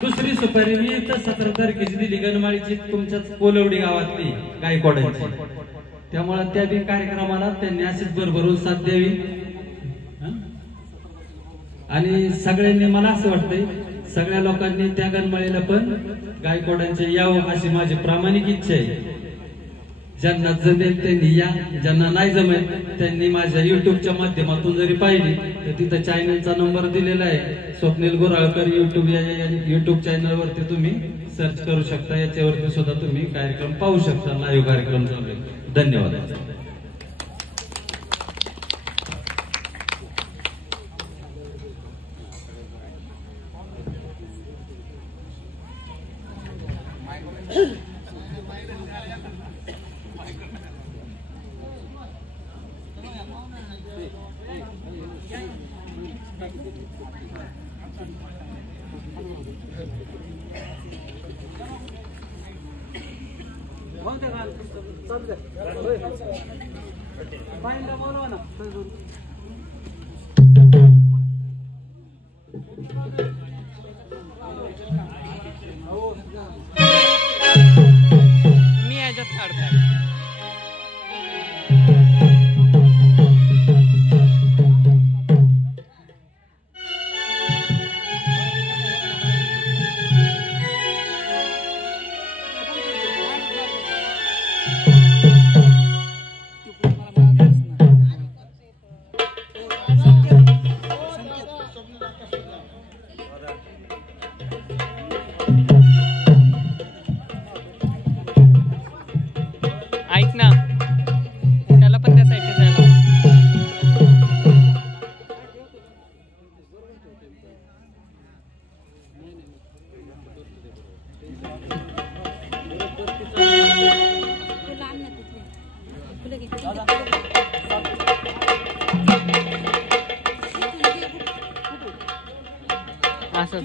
दुसरी सुपारी मी तर 17 तारखेची दिली गणमाळीची तुमच्याच कोलवडी गावातली गायकवाडांची। त्यामुळे त्या बी कार्यक्रमाला त्यांनी अशीच भरभरून साथ द्यावी आणि सगळ्यांनी मला असं वाटतंय सगळ्या लोकांनी त्या गणमाळीला पण गायकवाडांचे यावं अशी माझी प्रामाणिक इच्छा आहे। ज्यांना जमेल त्यांनी या, ज्यांना नाही जमेल त्यांनी माझ्या युट्यूबच्या माध्यमातून जरी पाहिली तर तिथं चॅनलचा नंबर दिलेला आहे, स्वप्नील गोराळकर युट्यूब चॅनलवरती तुम्ही सर्च करू शकता, याच्यावरती सुद्धा तुम्ही कार्यक्रम पाहू शकता, लाईव्ह कार्यक्रम चालू आहे। धन्यवाद। मी याच्यात काढताय। ऐक ना, त्याला पण त्या साईडला जायला असं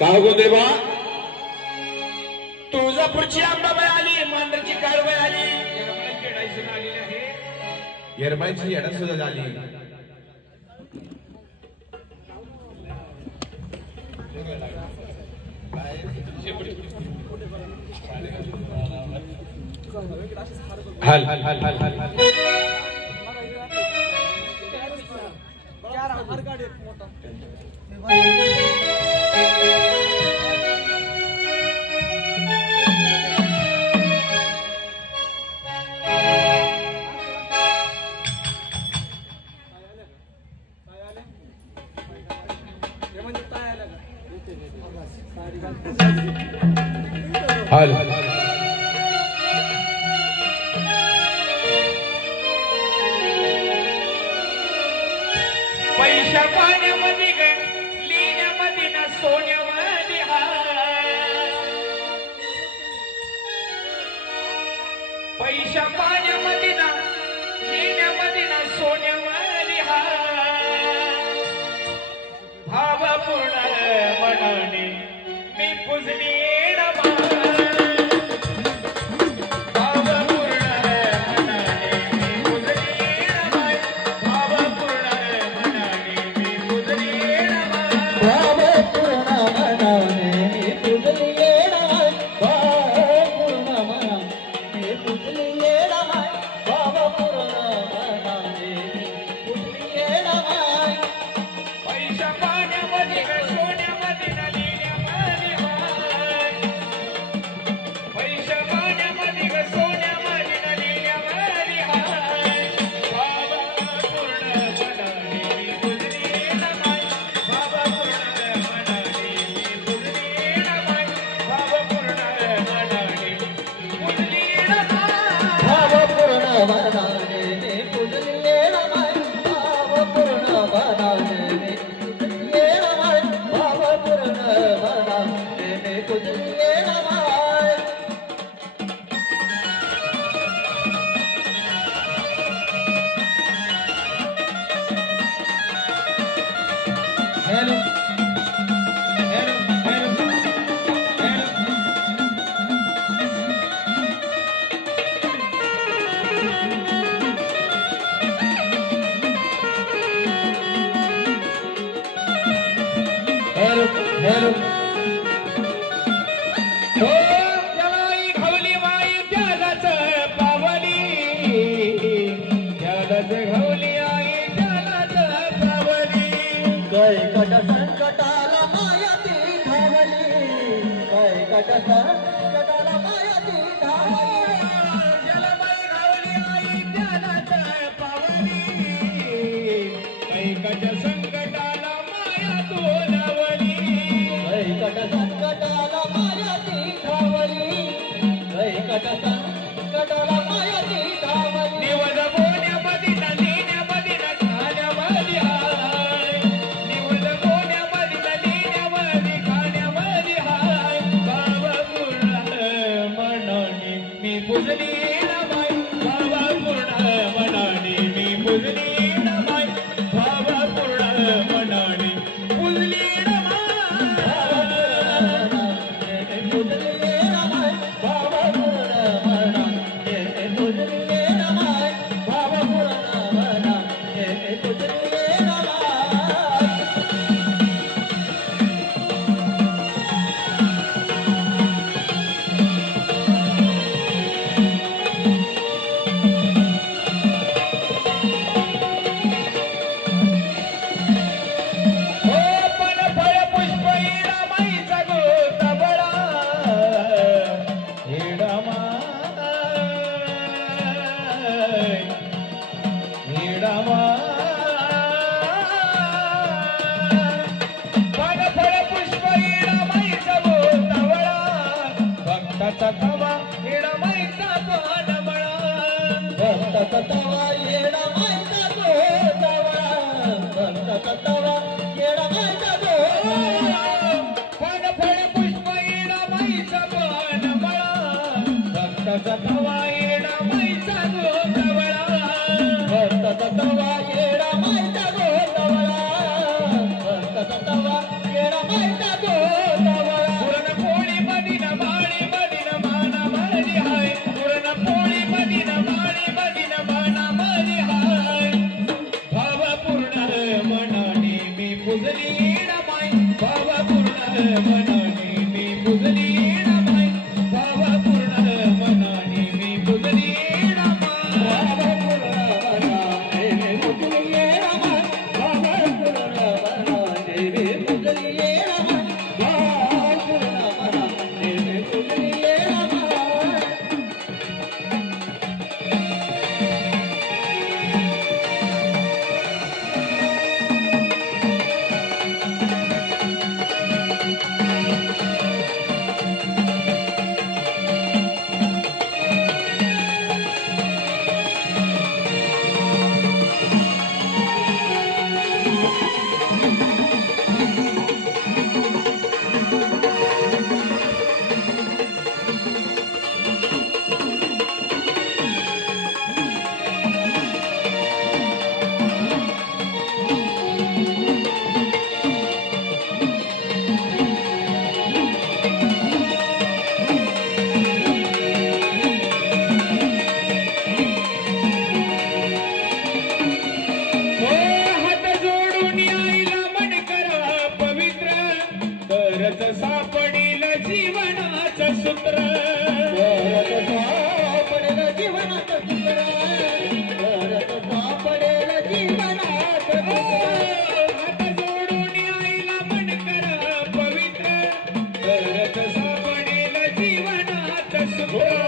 कागो देवा तुळजापूरची अंबाबाई आली, मांडरची काळबाई आली, येरमाईची येडा सुद्धा झाली. हल हल हल हल हल हल पैशा पाण्यामध्ये ग लिहिण्यामध्ये ना सोन्यामध्ये पैशा पाण्यामध्ये ना लिहिण्यामध्ये ना सोन्यामध्ये भावपूर्ण मनाने मी पुजली संकटाला माया ती धावली संकटाला माया ती धावली जलबाई घावली आई ज्ञानात पावली कैकट संकटाला माया तो लावली संकटाला माया ती धावली संकटाला माया ती धावली निवद बोण्यामध्ये न लिहिण्यामध्ये न खाण्यामध्ये हाय निवद बोण्यामध्ये न लिहिण्यामध्ये खाण्यामध्ये हाय बाबा पूर्ण मनाने मी पुजली ना बाई बाबा पूर्ण मनाने मी पुजली ना बाई बाबा पूर्ण मनाने पुजली ना तवा येडा मायचा फळ पुष्प येडा माईचा पानमळा भक्ताचा तवा येडा माईचा गोतवळा भक्ताचा तवा येडा मायचा गोतवळा पुरणपोळी मधीन माळी मधीन माना मधी हाय पुरणपोळी मधीन माळी मधीन माना मधी हाय भाव पूर्ण मनाने मी पुजली ना माई भाव पूर्ण मनाने मी पुजली ना माई भाव पूर्ण मनाने मी पुजली ना सापडील जीवनाचं सूत्र सापडेल जीवनाचं सूत्र सापडेल जीवनाचं हात जोडून आईला मन कर पवित्र तरच सापडेल जीवनाचं सूत्र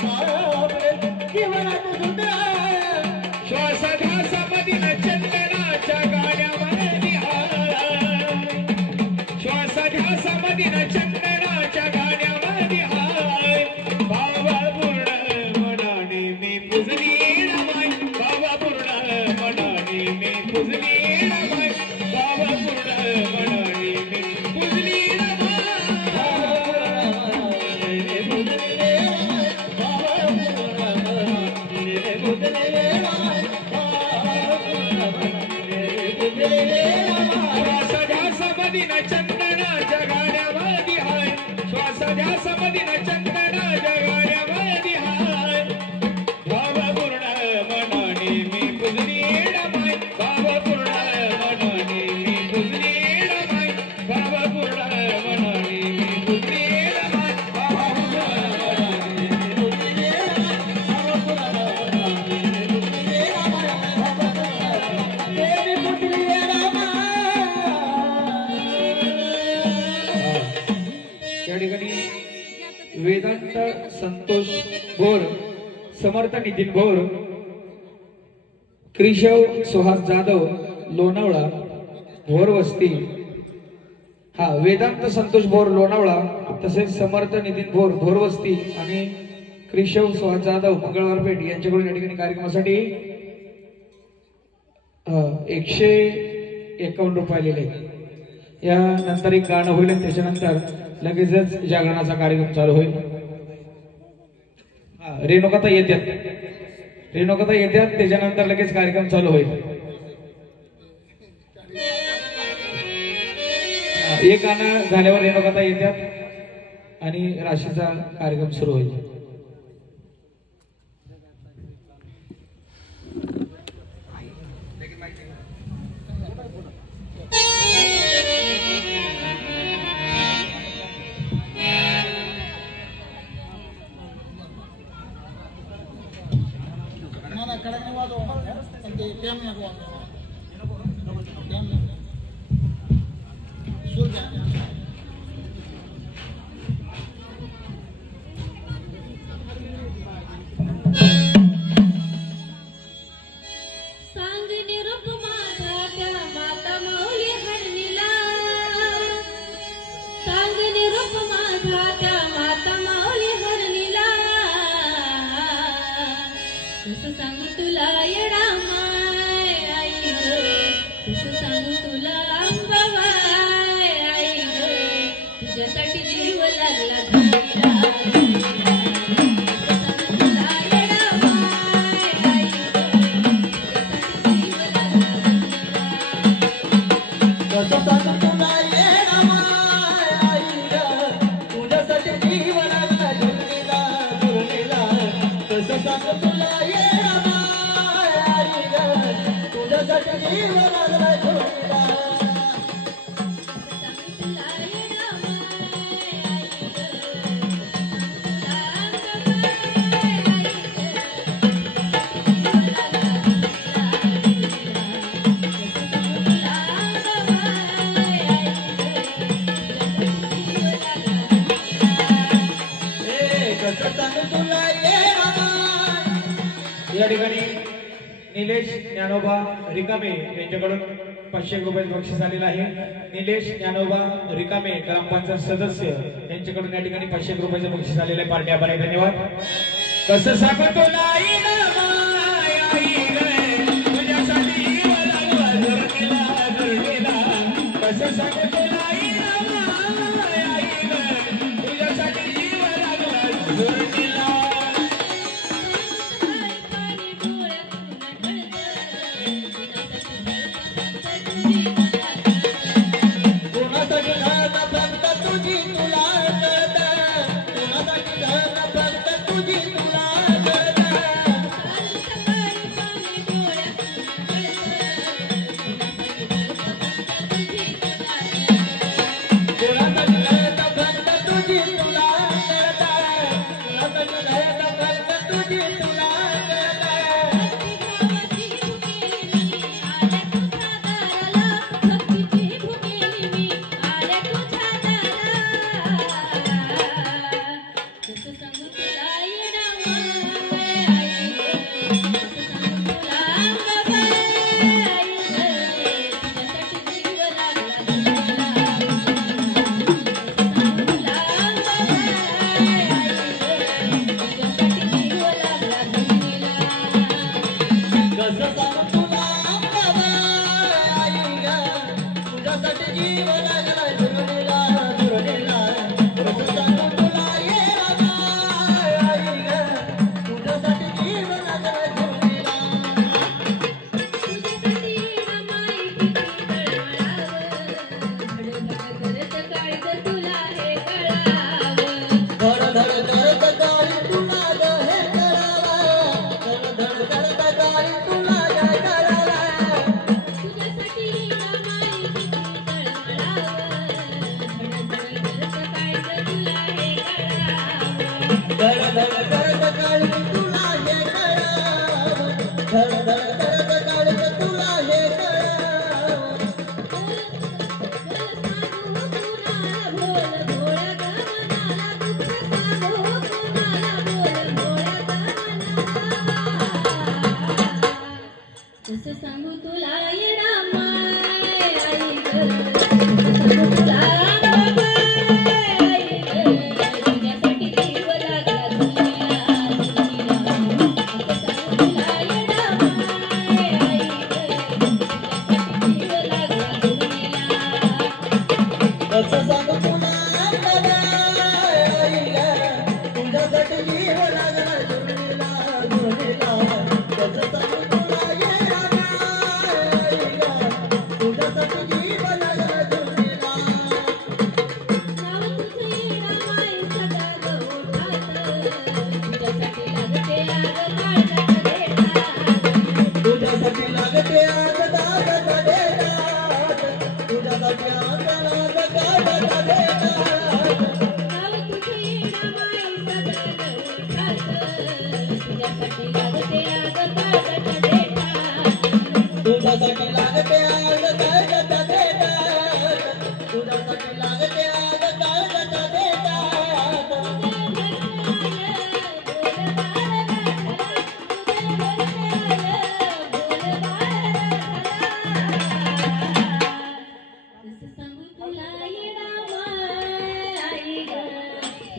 सापडेल जीवनाचं सूत्र श्वासध्यासामधील चंदनाच्या गाण्यामध्ये हाय श्वासध्यासामधील ध्यास मदिन चंदनाच्या गाण्यामध्ये हाय बाबा पूर्ण मनाने मी पुजली रमाय बाबा पूर्ण मनाने मी पुजली रमाय बाबा पूर्ण मनाने मी पुजली चंदनाच्या गाण्यामध्ये हाय श्वास ध्यास मदिन चंदनाच्या गाण्यामध्ये हाय बाबा पूर्ण मनाने मी पुजली रमाय बाबा पूर्ण मनाने मी पुजली रमाय बाबा पूर्ण मनाने मी पुजली रमाय बाबा पूर्ण मनाने मी पुजली या ठिकाणी वेदांत संतोष भोर, समर्थ नितीन भोर, केशव सुहास जाधव लोणावळा भोर वस्ती, हा वेदांत संतोष भोर लोणावळा, तसेच समर्थ नितीन भोर भोर वस्ती आणि केशव सुहास जाधव मंगळवार पेठ यांच्याकडून या ठिकाणी कार्यक्रमासाठी 151 रुपये आलेले आहेत. या नंतर एक गाणं होईल आणि त्याच्यानंतर लगेचच जागरणाचा कार्यक्रम चालू होईल. रेणुकाता येतात त्याच्यानंतर लगेच कार्यक्रम चालू होईल. एक गाणं झाल्यावर रेणुकाता येतात आणि राशीचा कार्यक्रम सुरू होईल. या ठिकाणी निलेश ज्ञानोबा रिकामे यांच्याकडून 500 रुपये बक्षीस आलेलं आहे. निलेश ज्ञानोबा रिकामे ग्रामपंचायत सदस्य यांच्याकडून या ठिकाणी 500 रुपयाचं बक्षीस आलेलं आहे. पार्टी आभार, धन्यवाद. कसं सांगतो नाही तुझ्यासाठी कसं सांगतो नाही तुझ्यासाठी जीव लागला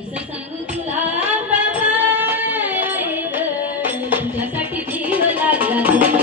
कसं सांगू तुला बाबा आई ग तुझ्यासाठी जीव लागला